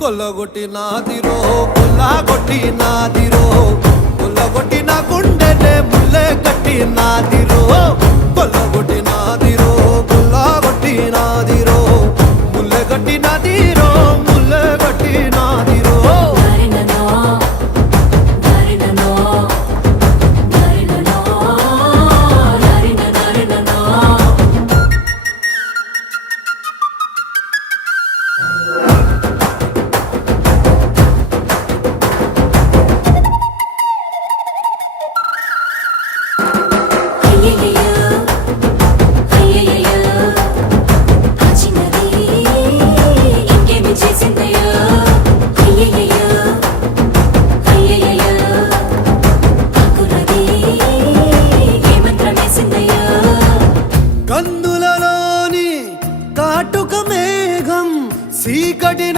కొల్లగొట్టి నాదిరో కొల్లగొట్టి నాదిరో కొల్లగొట్టి నా గుండెనే ముల్లె కట్టి నాదిరో కొల్లగొట్టి నాదిరో కొల్లగొట్టి నాదిరో ముల్లె కట్టి నాదిరో